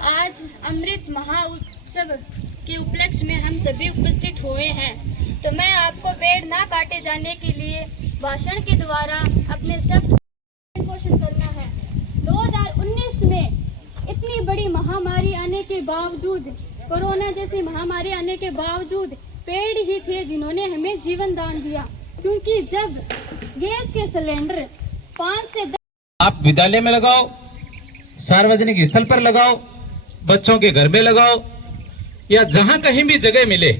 आज अमृत महोत्सव के उपलक्ष्य में हम सभी उपस्थित हुए हैं, तो मैं आपको पेड़ ना काटे जाने के लिए भाषण के द्वारा अपने शब्द पोषण करना है। 2019 में इतनी बड़ी महामारी आने के बावजूद, कोरोना जैसी महामारी आने के बावजूद पेड़ ही थे जिन्होंने हमें जीवन दान दिया, क्योंकि जब गैस के सिलेंडर 5 से 10 आप विद्यालय में लगाओ, सार्वजनिक स्थल पर लगाओ, बच्चों के घर में लगाओ, या जहां कहीं भी जगह मिले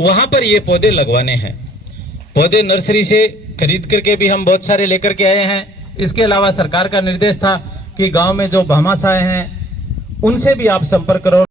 वहां पर ये पौधे लगवाने हैं। पौधे नर्सरी से खरीद करके भी हम बहुत सारे लेकर के आए हैं। इसके अलावा सरकार का निर्देश था कि गांव में जो भामाशाह हैं उनसे भी आप संपर्क करो।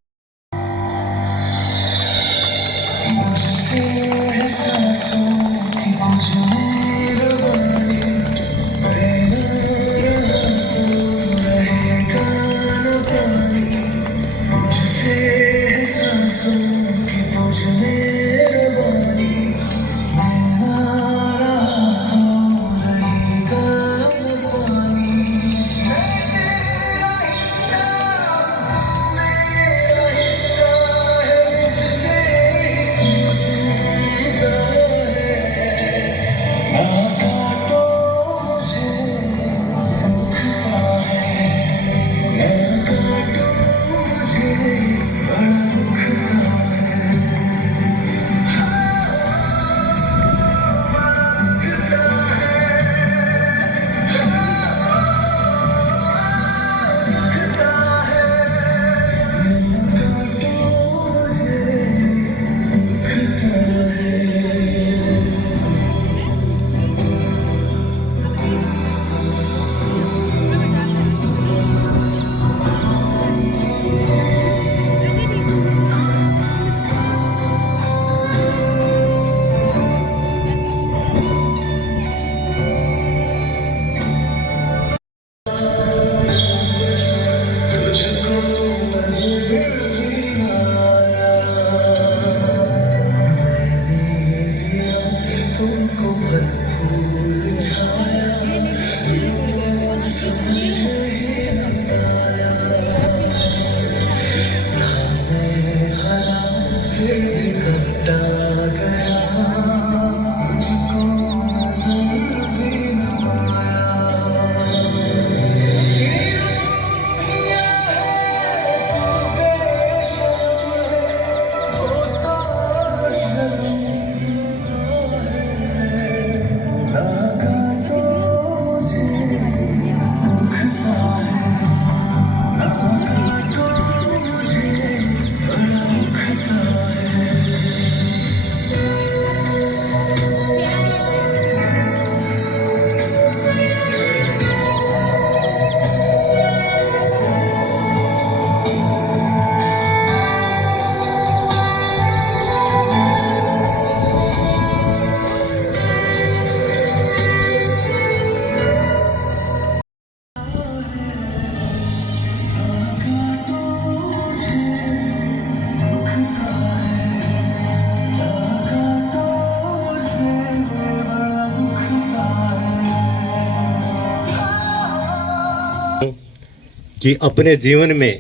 कि अपने जीवन में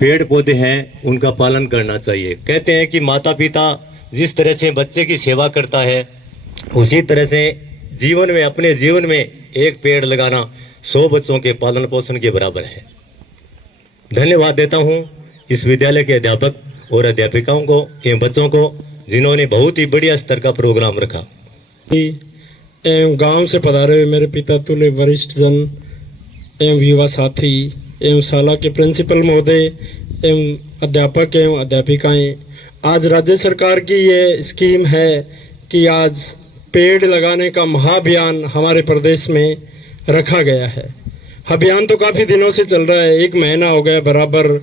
पेड़ पौधे हैं उनका पालन करना चाहिए। कहते हैं कि माता पिता जिस तरह से बच्चे की सेवा करता है उसी तरह से जीवन में, अपने जीवन में एक पेड़ लगाना 100 बच्चों के पालन पोषण के बराबर है। धन्यवाद देता हूं इस विद्यालय के अध्यापक और अध्यापिकाओं को, एवं बच्चों को, जिन्होंने बहुत ही बढ़िया स्तर का प्रोग्राम रखा। एवं गांव से पधारे हुए मेरे पिता तुल्य वरिष्ठ जन एवं युवा साथी एवं शाला के प्रिंसिपल महोदय एवं अध्यापक एवं अध्यापिकाएं, आज राज्य सरकार की ये स्कीम है कि आज पेड़ लगाने का महाअभियान हमारे प्रदेश में रखा गया है। अभियान तो काफ़ी दिनों से चल रहा है, 1 महीना हो गया बराबर।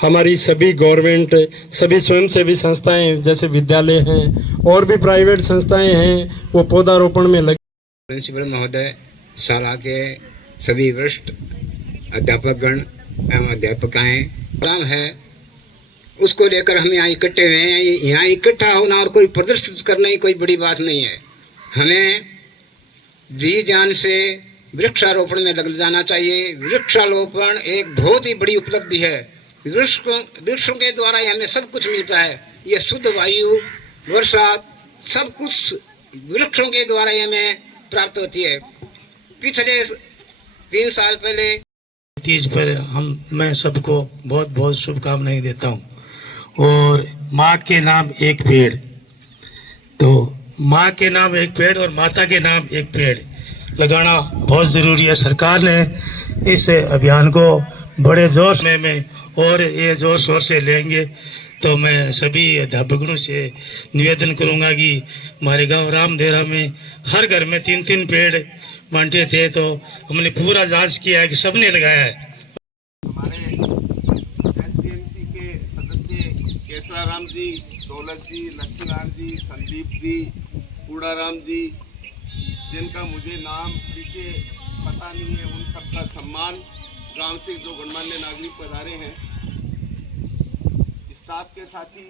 हमारी सभी गवर्नमेंट, सभी स्वयंसेवी संस्थाएं जैसे विद्यालय हैं और भी प्राइवेट संस्थाएं हैं, वो पौधारोपण में लगे। प्रिंसिपल महोदय, शाला के सभी वरिष्ठ अध्यापकगण एवं अध्यापिकाएं, काम है उसको लेकर हम यहाँ इकट्ठे हुए हैं। यहाँ इकट्ठा होना और कोई प्रदर्शित करना ही कोई बड़ी बात नहीं है। हमें जी जान से वृक्षारोपण में लग जाना चाहिए। वृक्षारोपण एक बहुत ही बड़ी उपलब्धि है। वृक्षों के द्वारा ही हमें सब कुछ मिलता है। ये शुद्ध वायु, वर्षा, सब कुछ वृक्षों के द्वारा ही हमें प्राप्त होती है। पिछले 3 साल पहले तीज पर मैं सबको बहुत बहुत शुभकामनाएं देता हूँ। और माँ के नाम एक पेड़, तो माँ के नाम एक पेड़ और माता के नाम एक पेड़ लगाना बहुत ज़रूरी है। सरकार ने इस अभियान को बड़े जोश में और ये जोर शोर से लेंगे। तो मैं सभी अध्यापकों से निवेदन करूंगा कि हमारे गांव रामदेरा में हर घर में 3-3 पेड़ बांटे थे, तो हमने पूरा जांच किया है कि सबने लगाया है। हमारे एसडीएमसी के सदस्य केसराराम जी, दौलत जी, लक्ष्मीनारायण जी, संदीप जी, कूड़ाराम जी, जिनका मुझे नाम पीछे पता नहीं है, उन सबका सम्मान। गांव से जो गणमान्य नागरिक पधारे हैं, स्टाफ के साथी,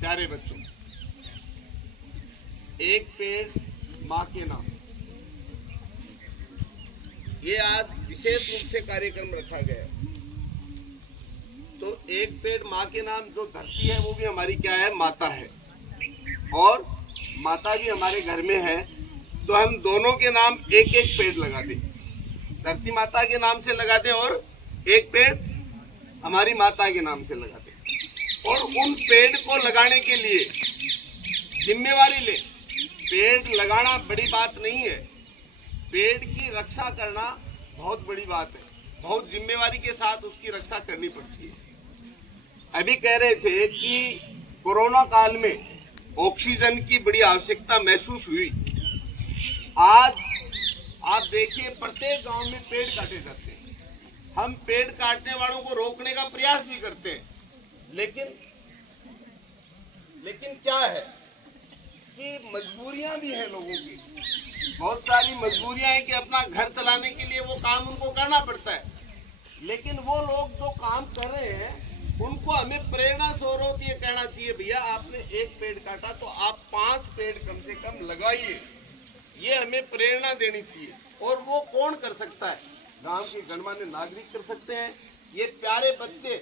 प्यारे बच्चों, एक पेड़ माँ के नाम, ये आज विशेष रूप से कार्यक्रम रखा गया है। तो एक पेड़ माँ के नाम, जो धरती है वो भी हमारी क्या है, माता है, और माता भी हमारे घर में है। तो हम दोनों के नाम एक एक पेड़ लगा दें, धरती माता के नाम से लगा दें और एक पेड़ हमारी माता के नाम से लगा दें। और उन पेड़ को लगाने के लिए जिम्मेवारी ले। पेड़ लगाना बड़ी बात नहीं है, पेड़ की रक्षा करना बहुत बड़ी बात है, बहुत जिम्मेवारी के साथ उसकी रक्षा करनी पड़ती है। अभी कह रहे थे कि कोरोना काल में ऑक्सीजन की बड़ी आवश्यकता महसूस हुई। आज आप देखिए, प्रत्येक गांव में पेड़ काटे जाते हैं। हम पेड़ काटने वालों को रोकने का प्रयास भी करते हैं, लेकिन क्या है कि मजबूरियां भी हैं लोगों की, बहुत सारी मजबूरियां हैं कि अपना घर चलाने के लिए वो काम उनको करना पड़ता है। लेकिन वो लोग जो काम कर रहे हैं, उनको हमें प्रेरणा स्वरूप ये कहना चाहिए, भैया आपने एक पेड़ काटा तो आप 5 पेड़ कम से कम लगाइए। ये हमें प्रेरणा देनी चाहिए। और वो कौन कर सकता है? गांव के गणमान्य नागरिक कर सकते हैं। ये प्यारे बच्चे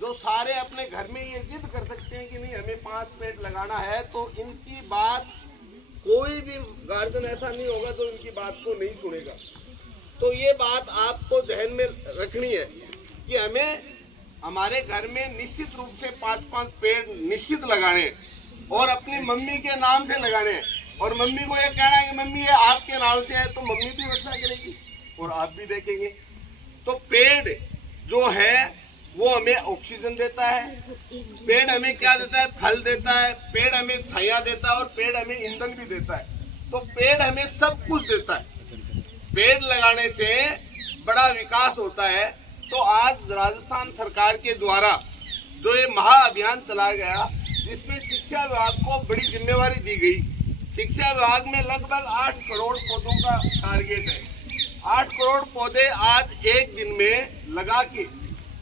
जो सारे अपने घर में ये जिद कर सकते हैं कि नहीं हमें 5 पेड़ लगाना है, तो इनकी बात कोई भी गार्जियन ऐसा नहीं होगा जो इनकी बात को नहीं सुनेगा। तो ये बात आपको जहन में रखनी है कि हमें हमारे घर में निश्चित रूप से 5-5 पेड़ निश्चित लगाने और अपनी मम्मी के नाम से लगाने। और मम्मी को ये कहना है कि मम्मी ये आपके नाम से है, तो मम्मी भी रक्षा करेगी और आप भी देखेंगे। तो पेड़ जो है वो हमें ऑक्सीजन देता है, पेड़ हमें क्या देता है, फल देता है, पेड़ हमें छाया देता है और पेड़ हमें ईंधन भी देता है। तो पेड़ हमें सब कुछ देता है। पेड़ लगाने से बड़ा विकास होता है। तो आज राजस्थान सरकार के द्वारा जो ये महाअभियान चलाया गया, जिसमें शिक्षा विभाग को बड़ी जिम्मेवारी दी गई। शिक्षा विभाग में लगभग 8 करोड़ पौधों का टारगेट है। 8 करोड़ पौधे आज एक दिन में लगा के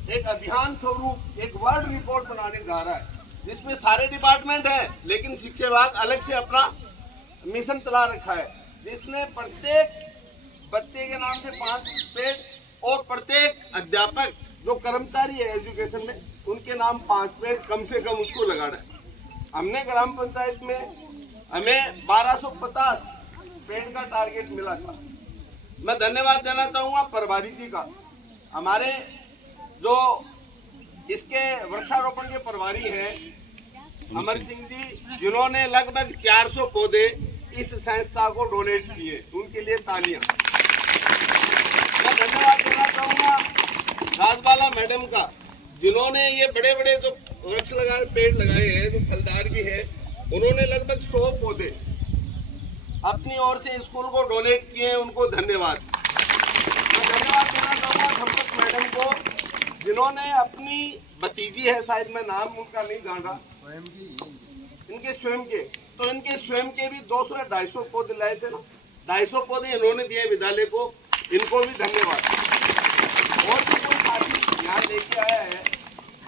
एक अभियान स्वरूप एक वर्ल्ड रिपोर्ट बनाने जा रहा है, जिसमें सारे डिपार्टमेंट हैं, लेकिन शिक्षा विभाग अलग से अपना मिशन चला रखा है, जिसने प्रत्येक बच्चे के नाम से 5 पेड़ और प्रत्येक अध्यापक जो कर्मचारी है एजुकेशन में, उनके नाम 5 पेड़ कम से कम उसको लगाना है। हमने ग्राम पंचायत में हमें 1250 पेड़ का टारगेट मिला था। मैं धन्यवाद देना चाहूँगा प्रभारी जी का, हमारे जो इसके वृक्षारोपण के प्रभारी हैं अमर सिंह जी, जिन्होंने लगभग 400 पौधे इस संस्था को डोनेट किए, उनके लिए तालियां। मैं धन्यवाद देना चाहूँगा राजबाला मैडम का, जिन्होंने ये बड़े बड़े जो वृक्ष लगाए, पेड़ लगाए हैं जो फलदार भी हैं, उन्होंने लगभग 100 पौधे अपनी ओर से स्कूल को डोनेट किए हैं, उनको धन्यवाद। मैं धन्यवाद देना चाहूँगा संपत मैडम को, जिन्होंने अपनी भतीजी है, शायद मैं नाम उनका नहीं जान रहा, इनके स्वयं के, तो इनके स्वयं के भी 200 या 250 पौधे लाए थे ना, 250 पौधे इन्होंने दिए विद्यालय को, इनको भी धन्यवाद। और भी कोई साथी यहाँ लेके आया है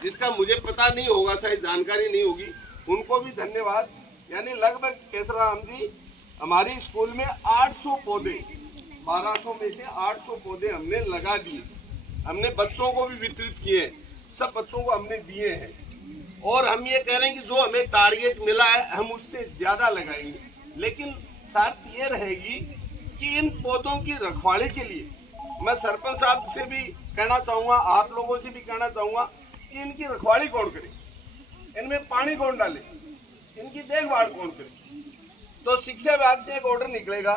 जिसका मुझे पता नहीं होगा, शायद जानकारी नहीं होगी, उनको भी धन्यवाद। यानी लगभग केसराराम जी, हमारी स्कूल में 800 पौधे, 1200 में से 800 पौधे हमने लगा दिए। हमने बच्चों को भी वितरित किए हैं, सब बच्चों को हमने दिए हैं। और हम ये कह रहे हैं कि जो हमें टारगेट मिला है हम उससे ज़्यादा लगाएंगे, लेकिन शर्त ये रहेगी कि इन पौधों की रखवाली के लिए मैं सरपंच साहब से भी कहना चाहूँगा, आप लोगों से भी कहना चाहूँगा कि इनकी रखवाली कौन करे, इनमें पानी कौन डाले, इनकी देखभाल कौन करे। तो शिक्षा विभाग से एक ऑर्डर निकलेगा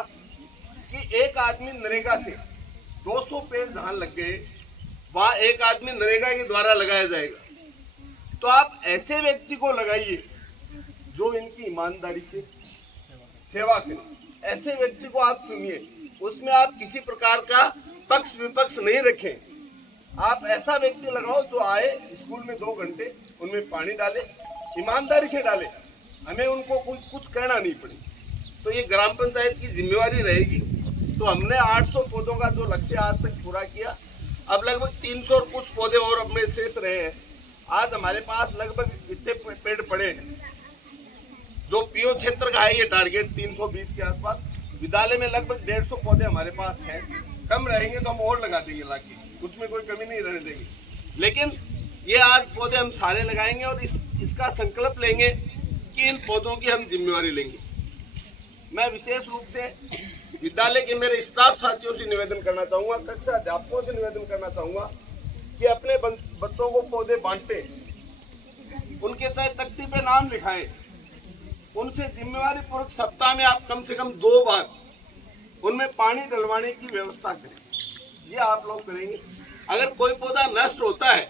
कि एक आदमी नरेगा से 200 पेड़ जहाँ लग गए वहाँ एक आदमी नरेगा के द्वारा लगाया जाएगा। तो आप ऐसे व्यक्ति को लगाइए जो इनकी ईमानदारी से सेवा करे। ऐसे व्यक्ति को आप चुनिए, उसमें आप किसी प्रकार का पक्ष विपक्ष नहीं रखें। आप ऐसा व्यक्ति लगाओ जो आए स्कूल में 2 घंटे उनमें पानी डाले, ईमानदारी से डाले, हमें उनको कुछ कहना नहीं पड़े। तो ये ग्राम पंचायत की जिम्मेवारी रहेगी। तो हमने 800 पौधों का जो लक्ष्य आज तक पूरा किया, अब लगभग 300 और कुछ पौधे और अपने शेष रहे हैं। आज हमारे पास लगभग इतने पेड़ पड़े हैं। जो पीओ क्षेत्र का है ये टारगेट 320 के आसपास, विद्यालय में लगभग 150 पौधे हमारे पास हैं। कम रहेंगे तो हम और लगा देंगे लाके, उसमें कोई कमी नहीं रहने देंगे। लेकिन ये आज पौधे हम सारे लगाएंगे और इसका संकल्प लेंगे कि इन पौधों की हम जिम्मेवारी लेंगे। मैं विशेष रूप से विद्यालय के मेरे स्टाफ साथियों से निवेदन करना चाहूँगा, कक्षा अध्यापकों से निवेदन करना चाहूँगा कि अपने बच्चों को पौधे बांटे, उनके चाहे तख्ती पे नाम लिखाएं, उनसे जिम्मेवारी पूर्वक सप्ताह में आप कम से कम 2 बार उनमें पानी डलवाने की व्यवस्था करें। ये आप लोग करेंगे। अगर कोई पौधा नष्ट होता है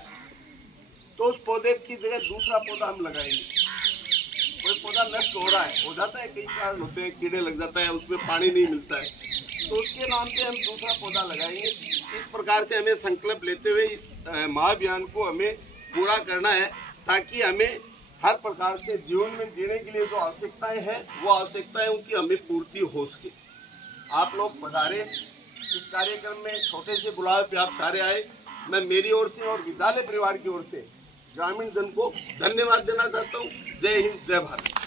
तो उस पौधे की जगह दूसरा पौधा हम लगाएंगे। कोई पौधा नष्ट हो रहा है, हो जाता है, कई कारण होते हैं, कीड़े लग जाता है, उसमें पानी नहीं मिलता है, तो उसके नाम से हम दूसरा पौधा लगाएंगे। इस प्रकार से हमें संकल्प लेते हुए इस महाअभियान को हमें पूरा करना है, ताकि हमें हर प्रकार से जीवन में जीने के लिए जो आवश्यकताएं हैं वो आवश्यकताएं उनकी हमें पूर्ति हो सके। आप लोग पधारे इस कार्यक्रम में, छोटे से बुलावे पे आप सारे आए। मैं मेरी ओर से और विद्यालय परिवार की ओर से ग्रामीण जन को धन्यवाद देना चाहता हूँ। जय हिंद, जय भारत।